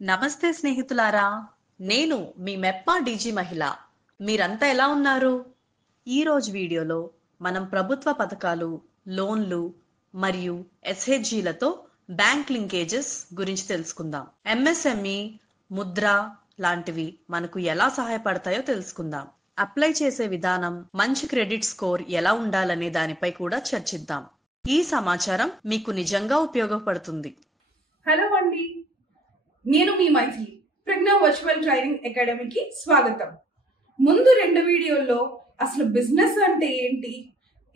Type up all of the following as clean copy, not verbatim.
నమస్తే స్నేహితులారా, నేను మీ మెప్మా డీజీ మహిళ. మీరంతా ఎలా ఉన్నారు? ఈరోజు వీడియోలో మనం ప్రభుత్వ పథకాలు, లోన్లు మరియు ఎస్హెచ్జీలతో బ్యాంక్ లింకేజెస్ గురించి తెలుసుకుందాం. ఎంఎస్ఎంఈ, ముద్ర లాంటివి మనకు ఎలా సహాయపడతాయో తెలుసుకుందాం. అప్లై చేసే విధానం, మంచి క్రెడిట్ స్కోర్ ఎలా ఉండాలనే దానిపై కూడా చర్చిద్దాం. ఈ సమాచారం మీకు నిజంగా ఉపయోగపడుతుంది. హలో అండి, నేను మీ మైథిలి. ప్రజ్ఞ వర్చువల్ ట్రైనింగ్ అకాడమీకి స్వాగతం. ముందు 2 వీడియోల్లో అసలు బిజినెస్ అంటే ఏంటి,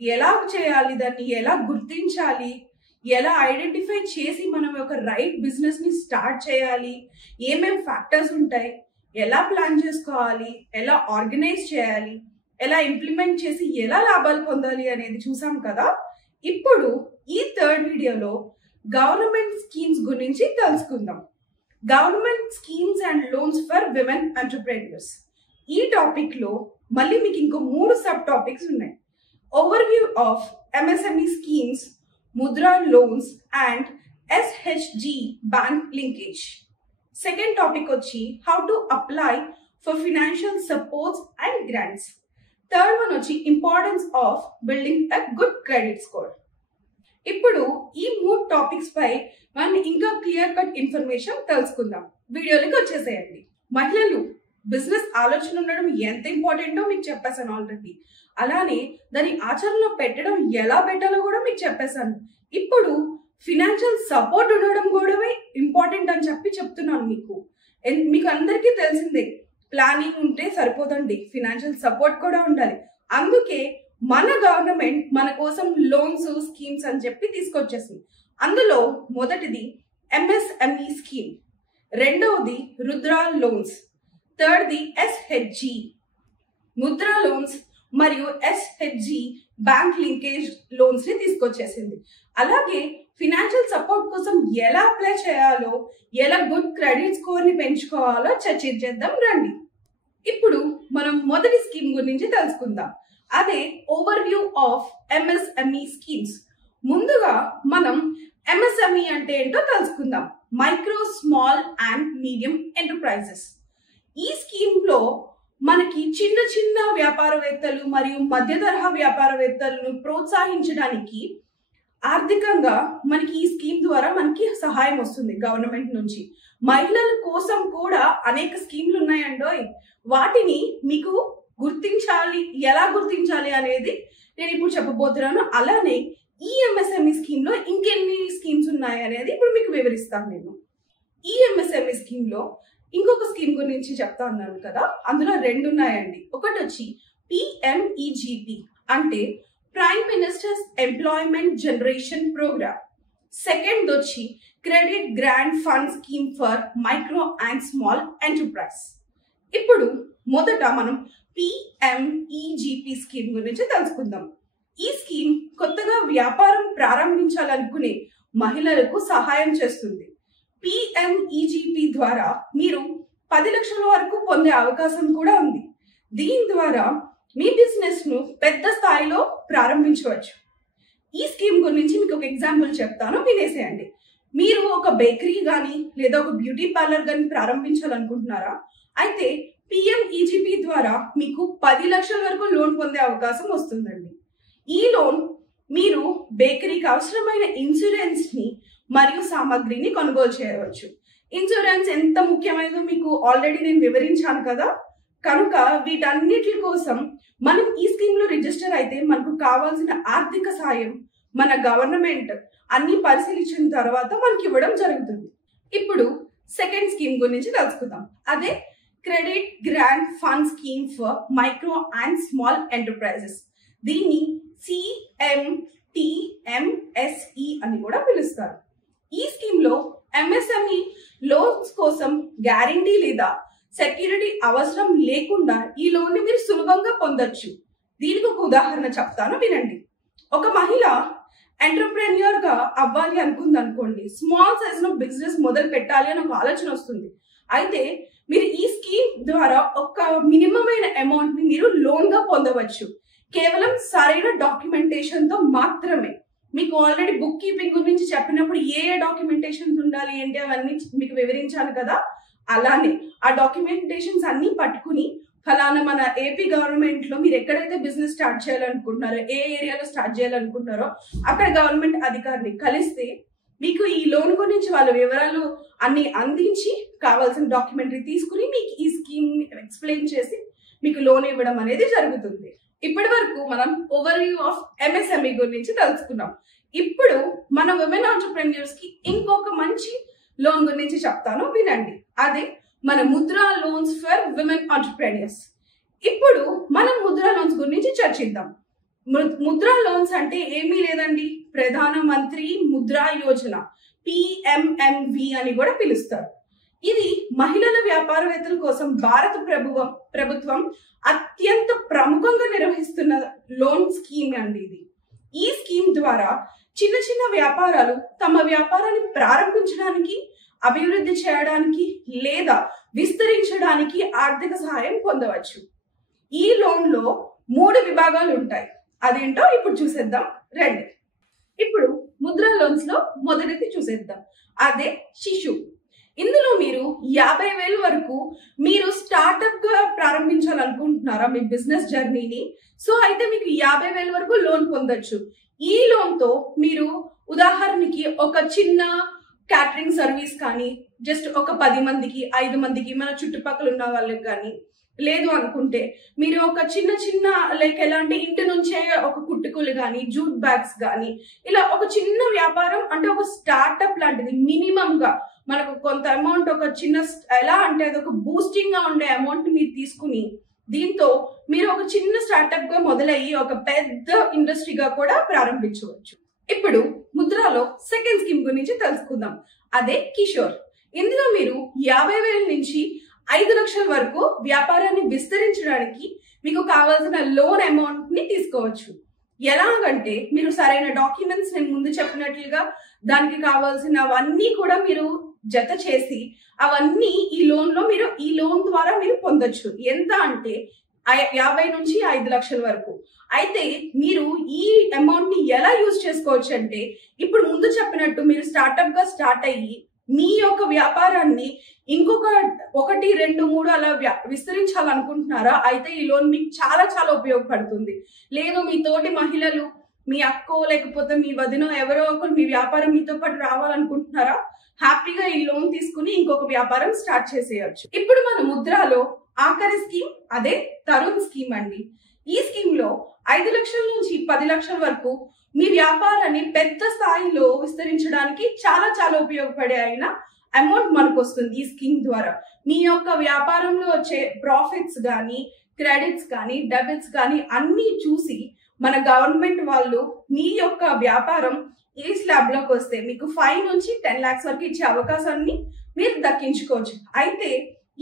ఎలా చేయాలి, దాన్ని ఎలా గుర్తించాలి, ఎలా ఐడెంటిఫై చేసి మనం ఒక రైట్ బిజినెస్ ని స్టార్ట్ చేయాలి, ఏమేం ఫ్యాక్టర్స్ ఉంటాయి, ఎలా ప్లాన్ చేసుకోవాలి, ఎలా ఆర్గనైజ్ చేయాలి, ఎలా ఇంప్లిమెంట్ చేసి ఎలా లాభాలు పొందాలి అనేది చూసాం కదా. ఇప్పుడు ఈ 3rd వీడియోలో గవర్నమెంట్ స్కీమ్స్ గురించి తెలుసుకుందాం. Government schemes and loans for women entrepreneurs. ఈ టాపిక్ లో మళ్ళీ మీకు ఇంకో 3 సబ్ టాపిక్స్ ఉన్నాయి. Overview of MSME schemes, Mudra loans and SHG bank linkage. Second topic వచ్చి how to apply for financial supports and grants. Third one వచ్చి importance of building a good credit score. ఇప్పుడు ఈ 3 topics పై మనం ఇంకా clear cut information తెలుసుకుందాం. వీడియోలోకి వచ్చేసేయండి. మహిళలు బిజినెస్ ఆలోచన ఉండడం ఎంత ఇంపార్టెంటో మీకు చెప్పేసాను ఆల్రెడీ. అలానే దాని ఆచరణలో పెట్టడం ఎలా పెట్టాలో కూడా మీకు చెప్పేశాను. ఇప్పుడు ఫినాన్షియల్ సపోర్ట్ ఉండడం కూడా ఇంపార్టెంట్ అని చెప్తున్నాను మీకు. మీకు అందరికీ తెలిసిందే, ప్లానింగ్ ఉంటే సరిపోదండి, ఫినాన్షియల్ సపోర్ట్ కూడా ఉండాలి. అందుకే మన గవర్నమెంట్ మన కోసం లోన్స్ స్కీమ్స్ అని చెప్పి తీసుకొచ్చేసింది. అందులో మొదటిది ఎంఎస్ఎంఈ స్కీమ్, రెండవది రుద్రా లోన్స్, థర్డ్ది ఎస్హెచ్జి. ముద్రా లోన్స్ మరియు ఎస్హెచ్జి బ్యాంక్ లింకేజ్ లోన్స్ ని తీసుకొచ్చేసింది. అలాగే ఫినాన్షియల్ సపోర్ట్ కోసం ఎలా అప్లై చేయాలో, ఎలా గుడ్ క్రెడిట్ స్కోర్ ని పెంచుకోవాలో చర్చించేద్దాం రండి. ఇప్పుడు మనం మొదటి స్కీమ్ గురించి తెలుసుకుందాం. అదే ఓవర్వ్యూ ఆఫ్ ఎంఎస్ఎంఈ స్కీమ్స్. ముందుగా మనం ఎంఎస్ఎంఈ అంటే ఏంటో తెలుసుకుందాం. Micro, small and medium enterprises. ఈ స్కీమ్ లో మనకి చిన్న చిన్న వ్యాపారవేత్తలు మరియు మధ్య తరహా వ్యాపారవేత్తలను ప్రోత్సహించడానికి ఆర్థికంగా మనకి ఈ స్కీమ్ ద్వారా మనకి సహాయం వస్తుంది గవర్నమెంట్ నుంచి. మహిళల కోసం కూడా అనేక స్కీమ్లు ఉన్నాయండోయ్. వాటిని మీకు గుర్తించాలి, ఎలా గుర్తించాలి అనేది నేను ఇప్పుడు చెప్పబోతున్నాను. అలానే ఈ ఎంఎస్ఎంఈ స్కీమ్ లో ఇంకెన్ని స్కీమ్స్ ఉన్నాయి అనేది ఇప్పుడు మీకు వివరిస్తాను నేను. ఈ ఎంఎస్ఎంఈ స్కీమ్ లో ఇంకొక స్కీమ్ గురించి చెప్తా ఉన్నాను కదా, అందులో 2 ఉన్నాయండి. ఒకటి వచ్చి పిఎంఈజిపి అంటే prime ministers employment generation programme. Second వచ్చి credit grant fund scheme for micro and small enterprise. ఇప్పుడు మొదట మనం పిఎంఈజిపి స్కీమ్ గురించి తెలుసుకుందాం. ఈ స్కీమ్ కొత్తగా వ్యాపారం ప్రారంభించాలనుకునే మహిళలకు సహాయం చేస్తుంది. పిఎంఈజిపి ద్వారా మీరు 10 లక్షల వరకు పొందే అవకాశం కూడా ఉంది. దీని ద్వారా మీ బిజినెస్ ను పెద్ద స్థాయిలో ప్రారంభించవచ్చు. ఈ స్కీమ్ గురించి మీకు ఒక ఎగ్జాంపుల్ చెప్తాను, వినేసేయండి. మీరు ఒక బేకరీ కానీ లేదా ఒక బ్యూటీ పార్లర్ కానీ ప్రారంభించాలనుకుంటున్నారా? అయితే పిఎంఈజిపి ద్వారా మీకు 10 లక్షల వరకు లోన్ పొందే అవకాశం వస్తుందండి. ఈ లోన్ మీరు బేకరీకి అవసరమైన ఇన్సూరెన్స్ ని మరియు సామాగ్రిని కొనుగోలు చేయవచ్చు. ఇన్సూరెన్స్ ఎంత ముఖ్యమైనదో మీకు ఆల్రెడీ నేను వివరించాను కదా. కనుక వీటన్నిటి కోసం మనం ఈ స్కీమ్ లో రిజిస్టర్ అయితే మనకు కావాల్సిన ఆర్థిక సాయం మన గవర్నమెంట్ అన్ని పరిశీలించిన తర్వాత మనకి ఇవ్వడం జరుగుతుంది. ఇప్పుడు సెకండ్ స్కీమ్ గురించి తెలుసుకుందాం. అదే credit grant fund scheme for micro and small enterprises. దీన్ని సిఎంటిఎంఎస్ఈ అని కూడా పిలుస్తారు. ఈ స్కీమ్ లో ఎంఎస్ఎంఈ లోన్స్ కోసం గ్యారంటీ లేదా సెక్యూరిటీ అవసరం లేకుండా ఈ లోన్ ని మీరు సులభంగా పొందొచ్చు. దీనికి ఒక ఉదాహరణ చెప్తాను, వినండి. ఒక మహిళ ఎంటర్‌ప్రెన్యూర్ గా అవ్వాలి అనుకుంది అనుకోండి. స్మాల్ సైజ్ లో బిజినెస్ మొదలు పెట్టాలి అని ఒక ఆలోచన వస్తుంది. అయితే మీరు ఈ స్కీమ్ ద్వారా ఒక మినిమం అయిన అమౌంట్ ని మీరు లోన్ గా పొందవచ్చు, కేవలం సరైన డాక్యుమెంటేషన్ తో మాత్రమే. మీకు ఆల్రెడీ బుక్ కీపింగ్ గురించి చెప్పినప్పుడు ఏ డాక్యుమెంటేషన్స్ ఉండాలి ఏంటి అవన్నీ మీకు వివరించాను కదా, అలానే ఆ డాక్యుమెంటేషన్స్ అన్ని పట్టుకుని ఫలానా మన ఏపీ గవర్నమెంట్ లో మీరు ఎక్కడైతే బిజినెస్ స్టార్ట్ చేయాలనుకుంటున్నారో, ఏ ఏరియాలో స్టార్ట్ చేయాలనుకుంటున్నారో అక్కడ గవర్నమెంట్ అధికారిని కలిస్తే మీకు ఈ లోన్ గురించి వాళ్ళ వివరాలు అన్ని అందించి కావాల్సిన డాక్యుమెంటరీ తీసుకుని మీకు ఈ స్కీమ్ ఎక్స్ప్లెయిన్ చేసి మీకు లోన్ ఇవ్వడం అనేది జరుగుతుంది. ఇప్పటి వరకు మనం ఓవర్వ్యూ ఆఫ్ ఎంఎస్ఎంఈ గురించి తెలుసుకున్నాం. ఇప్పుడు మన ఉమెన్ ఆంటర్‌ప్రెన్యూర్స్ కి ఇంకొక మంచి లోన్ గురించి చెప్తాను, వినండి. అదే మన Mudra loans for women entrepreneurs. ఇప్పుడు మనం ముద్రా లోన్స్ గురించి చర్చిద్దాం. ముద్రా లోన్స్ అంటే ఏమీ లేదండి, ప్రధాన మంత్రి ముద్రా యోజన, పిఎంఎంవి అని కూడా పిలుస్తారు. ఇది మహిళల వ్యాపారవేత్తల కోసం భారత ప్రభుత్వం అత్యంత ప్రముఖంగా నిర్వహిస్తున్న లోన్ స్కీమ్ అండి ఇది. ఈ స్కీమ్ ద్వారా చిన్న చిన్న వ్యాపారాలు తమ వ్యాపారాన్ని ప్రారంభించడానికి, అభివృద్ధి చేయడానికి లేదా విస్తరించడానికి ఆర్థిక సహాయం పొందవచ్చు. ఈ లోన్ లో 3 విభాగాలు ఉంటాయి. అదేంటో ఇప్పుడు చూసేద్దాం రండి. ఇప్పుడు ముద్రా లోన్స్ లో మొదటిది చూసేద్దాం, అదే శిశు. ఇందులో మీరు 50,000 వరకు మీరు స్టార్ట్అప్ గా ప్రారంభించాలనుకుంటున్నారా మీ బిజినెస్ జర్నీని? సో అయితే మీకు 50,000 వరకు లోన్ పొందొచ్చు. ఈ లోన్ తో మీరు ఉదాహరణకి ఒక చిన్న క్యాటరింగ్ సర్వీస్ కానీ, జస్ట్ ఒక 10 మందికి 5 మందికి మన చుట్టుపక్కల ఉన్న వాళ్ళకి కానీ, లేదు అనుకుంటే మీరు ఒక చిన్న చిన్న లైక్ ఎలా అంటే ఇంటి నుంచే ఒక కుట్టుకులు కానీ, జూట్ బ్యాగ్స్ కానీ, ఇలా ఒక చిన్న వ్యాపారం అంటే ఒక స్టార్ట్అప్ లాంటిది. మినిమం గా మనకు కొంత అమౌంట్, ఒక చిన్న ఎలా అంటే అది ఒక బూస్టింగ్ గా ఉండే అమౌంట్ మీరు తీసుకుని దీంతో మీరు ఒక చిన్న స్టార్ట్అప్ గా మొదలయ్యి ఒక పెద్ద ఇండస్ట్రీగా కూడా ప్రారంభించవచ్చు. ఇప్పుడు ముద్రాలో సెకండ్ స్కీమ్ గురించి తెలుసుకుందాం, అదే కిషోర్. ఇందులో మీరు 50,000 నుంచి 5 లక్షల వరకు వ్యాపారాన్ని విస్తరించడానికి మీకు కావాల్సిన లోన్ అమౌంట్ ని తీసుకోవచ్చు. ఎలాగంటే మీరు సరైన డాక్యుమెంట్స్ నేను ముందు చెప్పినట్లుగా దానికి కావాల్సినవన్నీ కూడా మీరు జత చేసి అవన్నీ ఈ లోన్ లో మీరు ఈ లోన్ ద్వారా మీరు పొందొచ్చు. ఎంత అంటే 50 నుంచి 5 లక్షల వరకు. అయితే మీరు ఈ అమౌంట్ ని ఎలా యూజ్ చేసుకోవచ్చు అంటే, ఇప్పుడు ముందు చెప్పినట్టు మీరు స్టార్ట్అప్ గా స్టార్ట్ అయ్యి మీ యొక్క వ్యాపారాన్ని ఇంకొక 1, 2, 3 అలా విస్తరించాలనుకుంటున్నారా? అయితే ఈ లోన్ మీకు చాలా చాలా ఉపయోగపడుతుంది. లేదు మీ తోటి మహిళలు, మీ అక్కో లేకపోతే మీ వదినో ఎవరో ఒకరు మీ వ్యాపారం మీతో పాటు రావాలనుకుంటున్నారా? హ్యాపీగా ఈ లోన్ తీసుకుని ఇంకొక వ్యాపారం స్టార్ట్ చేసేయచ్చు. ఇప్పుడు మన ముద్రాలో ఆఖరి స్కీమ్ అదే తరుణ్ స్కీమ్ అండి. ఈ స్కీమ్ లో 5 లక్షల నుంచి 10 లక్షల వరకు మీ వ్యాపారాన్ని పెద్ద స్థాయిలో విస్తరించడానికి చాలా చాలా ఉపయోగపడే అయిన అమౌంట్ మనకు వస్తుంది. ఈ స్కీమ్ ద్వారా మీ యొక్క వ్యాపారంలో వచ్చే ప్రాఫిట్స్ కానీ, క్రెడిట్స్ కానీ, డెబిట్స్ కానీ అన్ని చూసి మన గవర్నమెంట్ వాళ్ళు మీ యొక్క వ్యాపారం ఏ స్లాబ్ లోకి వస్తే మీకు 5 నుంచి 10 lakhs వరకు ఇచ్చే అవకాశాన్ని మీరు దక్కించుకోవచ్చు. అయితే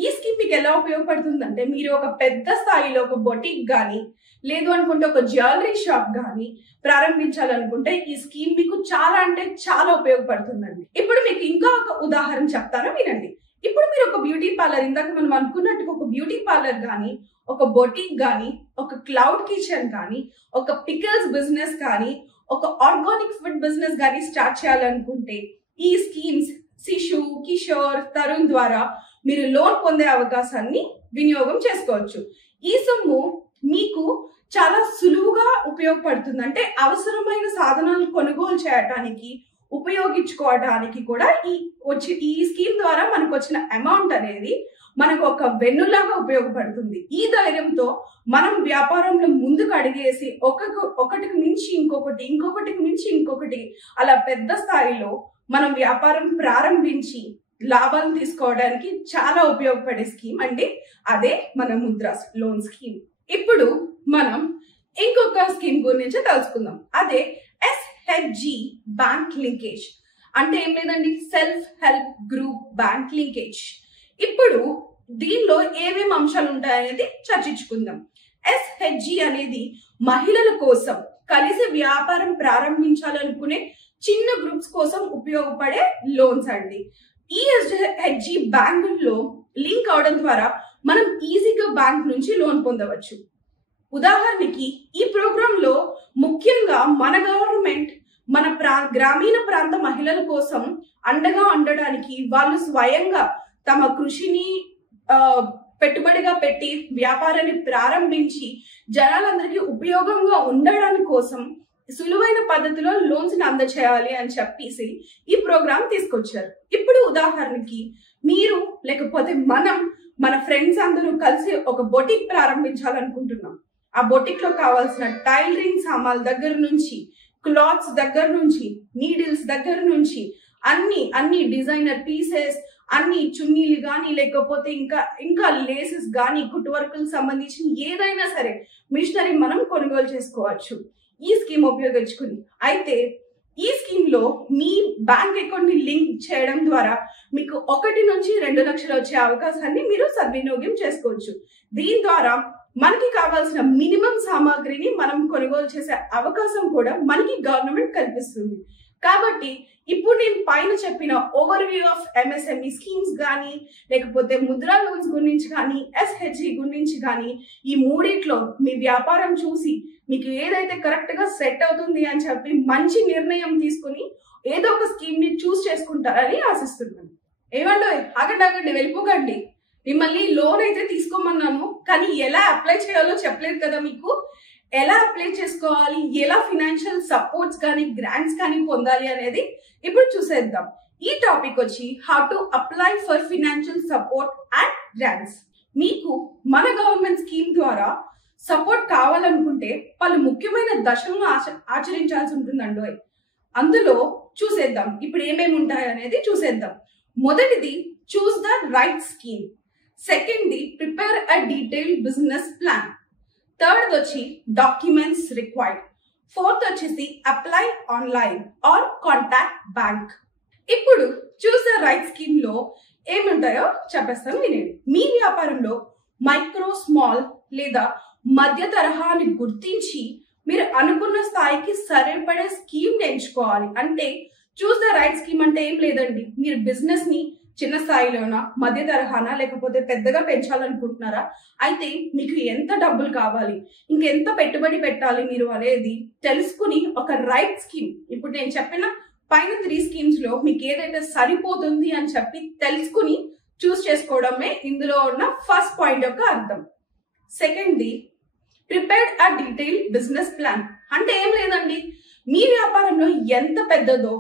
ఈ స్కీమ్ మీకు ఎలా ఉపయోగపడుతుందంటే, మీరు ఒక పెద్ద స్థాయిలో ఒక బొటిక్ కానీ, లేదు అనుకుంటే ఒక జ్యువెలరీ షాప్ కానీ ప్రారంభించాలనుకుంటే ఈ స్కీమ్ మీకు చాలా అంటే చాలా ఉపయోగపడుతుందండి. ఇప్పుడు మీకు ఇంకా ఒక ఉదాహరణ చెప్తాను, వినండి. ఇప్పుడు మీరు ఒక బ్యూటీ పార్లర్, ఇందాక మనం అనుకున్నట్టుగా ఒక బ్యూటీ పార్లర్ కానీ, ఒక బొటిక్ కానీ, ఒక క్లౌడ్ కిచెన్ కానీ, ఒక పికిల్స్ బిజినెస్ కానీ, ఒక ఆర్గానిక్ ఫుడ్ బిజినెస్ కానీ స్టార్ట్ చేయాలనుకుంటే ఈ స్కీమ్స్ శిశు, కిషోర్, తరుణ్ ద్వారా మీరు లోన్ పొందే అవకాశాన్ని వినియోగం చేసుకోవచ్చు. ఈ సొమ్ము మీకు చాలా సులువుగా ఉపయోగపడుతుంది. అంటే అవసరమైన సాధనాలు కొనుగోలు చేయడానికి, ఉపయోగించుకోవడానికి కూడా ఈ స్కీమ్ ద్వారా మనకు వచ్చిన అమౌంట్ అనేది మనకు ఒక వెన్నులాగా ఉపయోగపడుతుంది. ఈ ధైర్యంతో మనం వ్యాపారంలో ముందుకు అడిగేసి ఒకటికి మించి ఇంకొకటి, ఇంకొకటికి మించి ఇంకొకటి అలా పెద్ద స్థాయిలో మనం వ్యాపారం ప్రారంభించి లాభాలు తీసుకోవడానికి చాలా ఉపయోగపడే స్కీమ్ అండి. అదే మన ముద్రా లోన్ స్కీమ్. ఇప్పుడు మనం ఇంకొక స్కీమ్ గురించి తెలుసుకుందాం, అదే SHG బ్యాంక్ లింకేజ్. అంటే ఏం లేదండి, self help group bank linkage. ఇప్పుడు దీనిలో ఏమేమి అంశాలు ఉంటాయనేది చర్చించుకుందాం. SHG అనేది మహిళల కోసం కలిసి వ్యాపారం ప్రారంభించాలనుకునే చిన్న గ్రూప్స్ కోసం ఉపయోగపడే లోన్స్ అండి. ఈ SHG బ్యాంకుల్లో లింక్ అవడం ద్వారా మనం ఈజీగా బ్యాంక్ నుంచి లోన్ పొందవచ్చు. ఉదాహరణకి ఈ ప్రోగ్రామ్ లో ముఖ్యంగా మన గవర్నమెంట్ మన గ్రామీణ ప్రాంత మహిళల కోసం అండగా ఉండడానికి వాళ్ళు స్వయంగా తమ కృషిని పెట్టుబడిగా పెట్టి వ్యాపారాన్ని ప్రారంభించి జనాలందరికీ ఉపయోగంగా ఉండడానికి కోసం సులువైన పద్ధతిలో లోన్స్ ని అందచేయాలి అని చెప్పేసి ఈ ప్రోగ్రామ్ తీసుకొచ్చారు. ఇప్పుడు ఉదాహరణకి మీరు లేకపోతే మన ఫ్రెండ్స్ అందరూ కలిసి ఒక బొటిక్ ప్రారంభించాలనుకుంటున్నాం. ఆ బొటిక్ లో కావాల్సిన టైలరింగ్ సామాన్ల దగ్గర నుంచి, క్లాత్స్ దగ్గర నుంచి, నీడిల్స్ దగ్గర నుంచి అన్ని డిజైనర్ పీసెస్, అన్ని చున్నీలు కానీ లేకపోతే ఇంకా లేసెస్ కానీ, కుట్ వర్కులకు సంబంధించిన ఏదైనా సరే మిషనరీ మనం కొనుగోలు చేసుకోవచ్చు ఈ స్కీమ్ ఉపయోగించుకుని. అయితే ఈ స్కీమ్ లో మీ బ్యాంక్ అకౌంట్ ని లింక్ చేయడం ద్వారా మీకు 1 నుంచి 2 లక్షలు వచ్చే అవకాశాన్ని మీరు సద్వినియోగం చేసుకోవచ్చు. దీని ద్వారా మనకి కావాల్సిన మినిమం సామాగ్రిని మనం కొనుగోలు చేసే అవకాశం కూడా మనకి గవర్నమెంట్ కల్పిస్తుంది. కాబట్టి ఇప్పుడు నేను పైన చెప్పిన ఓవర్వ్యూ ఆఫ్ ఎంఎస్ఎంఈ స్కీమ్స్ కానీ లేకపోతే ముద్రా లోన్స్ గురించి కానీ ఎస్హెచ్జి గురించి కానీ ఈ మూడిట్లో మీ వ్యాపారం చూసి మీకు ఏదైతే కరెక్ట్ గా సెట్ అవుతుంది అని చెప్పి మంచి నిర్ణయం తీసుకుని ఏదో ఒక స్కీమ్ ని చూస్ చేసుకుంటారని ఆశిస్తున్నాను. ఏమండో ఆగండి వెళ్ళిపోకండి. మిమ్మల్ని లోన్ అయితే తీసుకోమన్నాను, కానీ ఎలా అప్లై చేయాలో చెప్పలేదు కదా మీకు. ఎలా అప్లై చేసుకోవాలి, ఎలా ఫైనాన్షియల్ సపోర్ట్స్ కానీ గ్రాంట్స్ కానీ పొందాలి అనేది ఇప్పుడు చూసేద్దాం. ఈ టాపిక్ వచ్చి how to apply for financial support and grants. మీకు మన గవర్నమెంట్ స్కీమ్ ద్వారా సపోర్ట్ కావాలనుకుంటే పలు ముఖ్యమైన దశలను ఆచరించాల్సి ఉంటుందండి. అందులో చూసేద్దాం ఇప్పుడు ఏమేమి ఉంటాయి అనేది చూసేద్దాం. మొదటిది చూస్ ద రైట్ స్కీమ్. సెకండ్ది prepare a detailed business plan. Third వచ్చి డాక్యుమెంట్స్ రిక్వైర్డ్. ఫోర్త్ వచ్చేసి apply online or contact bank. ఇప్పుడు చూస్ ద రైట్ స్కీమ్ లో ఏముంటాయో చెప్పేస్తాను వినండి. మీ వ్యాపారంలో మైక్రో, స్మాల్ లేదా మధ్య తరహాని గుర్తించి మీరు అనుకున్న స్థాయికి సరిపడే స్కీమ్ ఎంచుకోవాలి. అంటే చూస్ ద రైట్ స్కీమ్ అంటే ఏం లేదండి, మీరు బిజినెస్ ని చిన్న స్థాయిలోనా, మధ్య తరహానా, లేకపోతే పెద్దగా పెంచాలనుకుంటున్నారా, అయితే మీకు ఎంత డబ్బులు కావాలి, ఇంకెంత పెట్టుబడి పెట్టాలి మీరు అనేది తెలుసుకుని ఒక రైట్ స్కీమ్, ఇప్పుడు నేను చెప్పిన పైన 3 స్కీమ్స్ లో మీకు ఏదైతే సరిపోతుంది అని చెప్పి తెలుసుకుని చూస్ చేసుకోవడమే ఇందులో ఉన్న ఫస్ట్ పాయింట్ యొక్క అర్థం. సెకండ్ది prepared a detail business plan. అంటే ఏం లేదండి, మీ వ్యాపారంలో ఎంత పెద్దదో,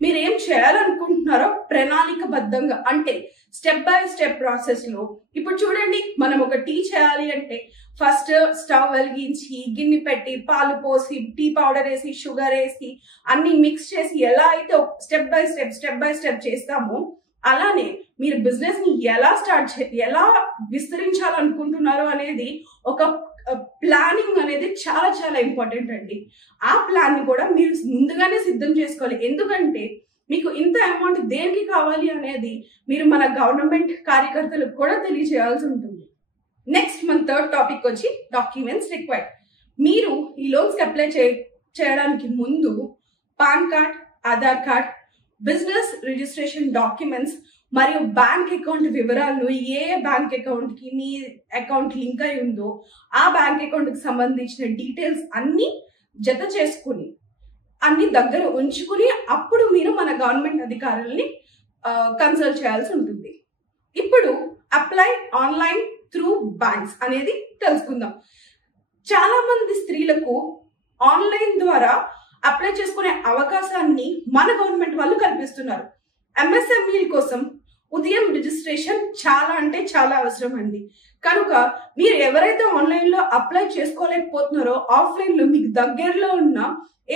మీరు ఏం చేయాలనుకుంటున్నారో ప్రణాళికబద్ధంగా, అంటే స్టెప్ బై స్టెప్ ప్రాసెస్ లో. ఇప్పుడు చూడండి, మనం ఒక టీ చేయాలి అంటే ఫస్ట్ స్టవ్ వెలిగించి గిన్నె పెట్టి పాలు పోసి టీ పౌడర్ వేసి షుగర్ వేసి అన్ని మిక్స్ చేసి ఎలా అయితే స్టెప్ బై స్టెప్ చేస్తామో, అలానే మీరు బిజినెస్ ని ఎలా విస్తరించాలనుకుంటున్నారో అనేది ఒక ప్లానింగ్ అనేది చాలా చాలా ఇంపార్టెంట్ అండి. ఆ ప్లాన్ ని కూడా మీరు ముందుగానే సిద్ధం చేసుకోవాలి. ఎందుకంటే మీకు ఇంత అమౌంట్ దేనికి కావాలి అనేది మీరు మన గవర్నమెంట్ కార్యకర్తలకు కూడా తెలియజేయాల్సి ఉంటుంది. నెక్స్ట్ మన థర్డ్ టాపిక్ వచ్చి డాక్యుమెంట్స్ రిక్వైర్డ్. మీరు ఈ లోన్స్ అప్లై చేయడానికి ముందు pan card, Aadhaar card, business registration documents మరియు బ్యాంక్ అకౌంట్ వివరాలను, ఏ బ్యాంక్ అకౌంట్ కి మీ అకౌంట్ లింక్ అయి ఉందో ఆ బ్యాంక్ అకౌంట్ కి సంబంధించిన డీటెయిల్స్ అన్ని జత చేసుకుని అన్ని దగ్గర ఉంచుకుని అప్పుడు మీరు మన గవర్నమెంట్ అధికారుల్ని కన్సల్ట్ చేయాల్సి ఉంటుంది. ఇప్పుడు అప్లై ఆన్లైన్ త్రూ బ్యాంక్స్ అనేది తెలుసుకుందాం. చాలా మంది స్త్రీలకు ఆన్లైన్ ద్వారా అప్లై చేసుకునే అవకాశాన్ని మన గవర్నమెంట్ వాళ్ళు కల్పిస్తున్నారు. ఎంఎస్ఎంఈల కోసం ఉదయం రిజిస్ట్రేషన్ చాలా అంటే చాలా అవసరం అండి. కనుక మీరు ఎవరైతే ఆన్లైన్ లో అప్లై చేసుకోలేకపోతున్నారో ఆఫ్లైన్ లో మీకు దగ్గరలో ఉన్న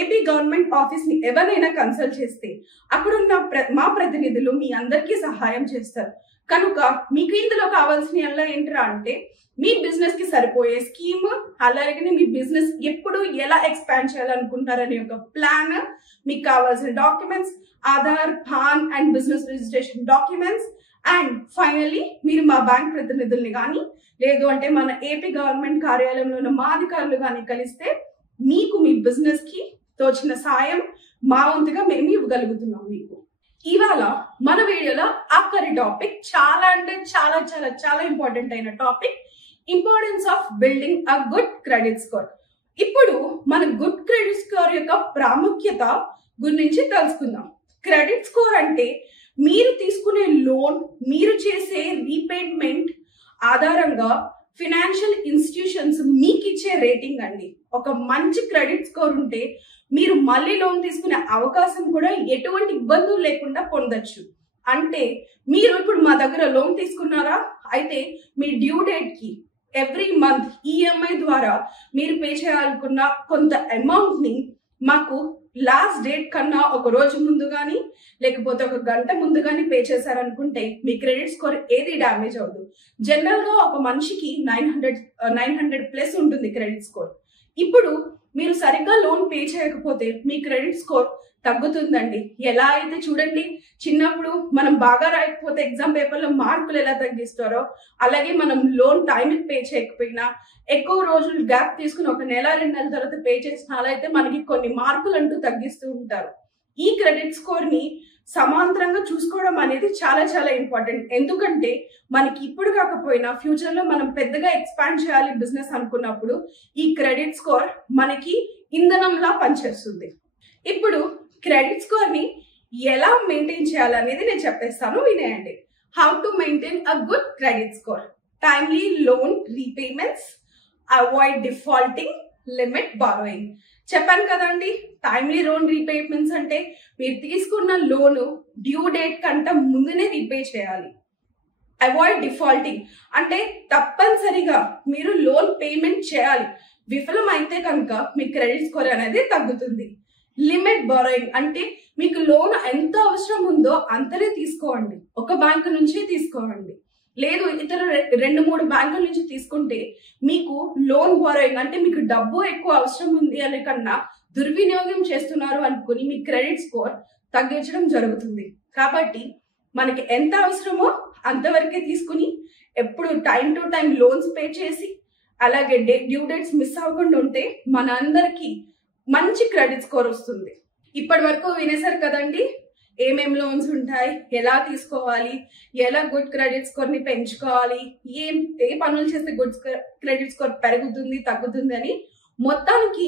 ఏపీ గవర్నమెంట్ ఆఫీస్ ని ఎవరైనా కన్సల్ట్ చేస్తే అక్కడున్న మా ప్రతినిధులు మీ అందరికీ సహాయం చేస్తారు. కనుక మీకు ఇందులో కావాల్సిన ఎలా ఏంట్రా అంటే మీ బిజినెస్ కి సరిపోయే స్కీమ్, అలాగే మీ బిజినెస్ ఎప్పుడు ఎలా ఎక్స్పాండ్ చేయాలనుకుంటారనే ఒక ప్లాన్, మీకు కావాల్సిన documents, Aadhaar, pan and business registration documents, and finally మీరు మా బ్యాంక్ ప్రతినిధుల్ని కానీ లేదు అంటే మన ఏపీ గవర్నమెంట్ కార్యాలయంలో ఉన్న మా అధికారులు కానీ కలిస్తే మీకు మీ బిజినెస్ కి తోచిన సాయం మా వంతుగా మేము ఇవ్వగలుగుతున్నాం మీకు. ఇవాళ మన వీడియోలో ఆఖరి టాపిక్ చాలా అంటే చాలా చాలా చాలా ఇంపార్టెంట్ అయిన topic, importance of building a good credit score. ఇప్పుడు మన గుడ్ క్రెడిట్ స్కోర్ యొక్క ప్రాముఖ్యత గురించి తెలుసుకుందాం. క్రెడిట్ స్కోర్ అంటే మీరు తీసుకునే లోన్, మీరు చేసే రీపేమెంట్ ఆధారంగా ఫినాన్షియల్ ఇన్స్టిట్యూషన్స్ మీకు ఇచ్చే రేటింగ్ అండి. ఒక మంచి క్రెడిట్ స్కోర్ ఉంటే మీరు మళ్ళీ లోన్ తీసుకునే అవకాశం కూడా ఎటువంటి ఇబ్బందులు లేకుండా పొందొచ్చు. అంటే మీరు ఇప్పుడు మా దగ్గర లోన్ తీసుకున్నారా, అయితే మీ డ్యూ డేట్ కి ఎవ్రీ మంత్ ఈఎంఐ ద్వారా మీరు పే చేయాలనుకున్న కొంత అమౌంట్ ని మాకు లాస్ట్ డేట్ కన్నా ఒక రోజు ముందు కానీ లేకపోతే ఒక గంట ముందు కానీ పే చేశారనుకుంటే మీ క్రెడిట్ స్కోర్ ఏది డ్యామేజ్ అవ్వదు. జనరల్ గా ఒక మనిషికి 900 ప్లస్ ఉంటుంది క్రెడిట్ స్కోర్. ఇప్పుడు మీరు సరిగ్గా లోన్ పే చేయకపోతే మీ క్రెడిట్ స్కోర్ తగ్గుతుందండి. ఎలా అయితే చూడండి, చిన్నప్పుడు మనం బాగా రాయకపోతే ఎగ్జామ్ పేపర్లో మార్కులు ఎలా తగ్గిస్తారో అలాగే మనం లోన్ టైంకి పే చేయకపోయినా ఎక్కువ రోజులు గ్యాప్ తీసుకుని ఒక నెల 2 నెలల తర్వాత పే చేసిన అలా అయితే మనకి కొన్ని మార్కులు అంటూ తగ్గిస్తూ ఉంటారు. ఈ క్రెడిట్ స్కోర్ ని సమాంతరంగా చూసుకోవడం అనేది చాలా చాలా ఇంపార్టెంట్. ఎందుకంటే మనకి ఇప్పుడు కాకపోయినా ఫ్యూచర్ లో మనం పెద్దగా ఎక్స్పాండ్ చేయాలి బిజినెస్ అనుకున్నప్పుడు ఈ క్రెడిట్ స్కోర్ మనకి ఇంధనంలా పనిచేస్తుంది. ఇప్పుడు క్రెడిట్ స్కోర్ ని ఎలా మెయింటైన్ చేయాలనేది నేను చెప్పేస్తాను, వినేయండి. How to maintain a good credit score. Timely loan repayments, avoid defaulting, limit borrowing. చెప్పాను కదండి, టైమ్లీ లోన్ రీపేమెంట్స్ అంటే మీరు తీసుకున్న లోను డ్యూ డేట్ కంటే ముందునే రీపే చేయాలి. అవాయిడ్ డిఫాల్టింగ్ అంటే తప్పనిసరిగా మీరు లోన్ పేమెంట్ చేయాలి. విఫలం అయితే కనుక మీ క్రెడిట్ స్కోర్ అనేది తగ్గుతుంది. లిమిట్ బారోయింగ్ అంటే మీకు లోన్ ఎంత అవసరం ఉందో అంతనే తీసుకోండి. ఒక బ్యాంకు నుంచే తీసుకోండి. లేదు ఇతర 2-3 బ్యాంకుల నుంచి తీసుకుంటే మీకు లోన్ బారోయింగ్ అంటే మీకు డబ్బు ఎక్కువ అవసరం ఉంది అనే కన్నా దుర్వినియోగం చేస్తున్నారు అనుకుని మీ క్రెడిట్ స్కోర్ తగ్గించడం జరుగుతుంది. కాబట్టి మనకి ఎంత అవసరమో అంతవరకే తీసుకుని ఎప్పుడు time to time loans pay చేసి అలాగే డ్యూ డేట్స్ మిస్ అవ్వకుండా ఉంటే మన అందరికి మంచి క్రెడిట్ స్కోర్ వస్తుంది. ఇప్పటి వరకు వినేశారు కదండి, ఏమేం లోన్స్ ఉంటాయి, ఎలా తీసుకోవాలి, ఎలా గుడ్ క్రెడిట్ స్కోర్ ని పెంచుకోవాలి, ఏ పనులు చేస్తే గుడ్ క్రెడిట్ స్కోర్ పెరుగుతుంది తగ్గుతుంది అని. మొత్తానికి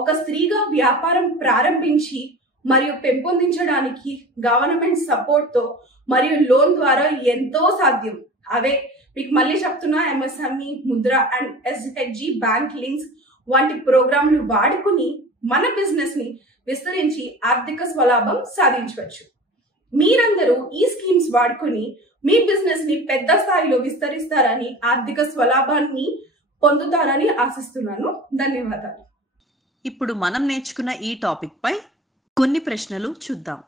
ఒక స్త్రీగా వ్యాపారం ప్రారంభించి మరియు పెంపొందించడానికి గవర్నమెంట్ సపోర్ట్ తో మరియు లోన్ ద్వారా ఎంతో సాధ్యం. అవే మీకు మళ్ళీ చెప్తున్నా, MSME, Mudra and SHG bank links వంటి ప్రోగ్రాంలు వాడుకుని మన బిజినెస్ ని విస్తరించి ఆర్థిక స్వలాభం సాధించవచ్చు. మీరందరూ ఈ స్కీమ్స్ వాడుకుని మీ బిజినెస్ ని పెద్ద స్థాయిలో విస్తరిస్తారని, ఆర్థిక స్వలాభాన్ని పొందుతారని ఆశిస్తున్నాను. ధన్యవాదాలు. ఇప్పుడు మనం నేర్చుకున్న ఈ టాపిక్ పై కొన్ని ప్రశ్నలు చూద్దాం.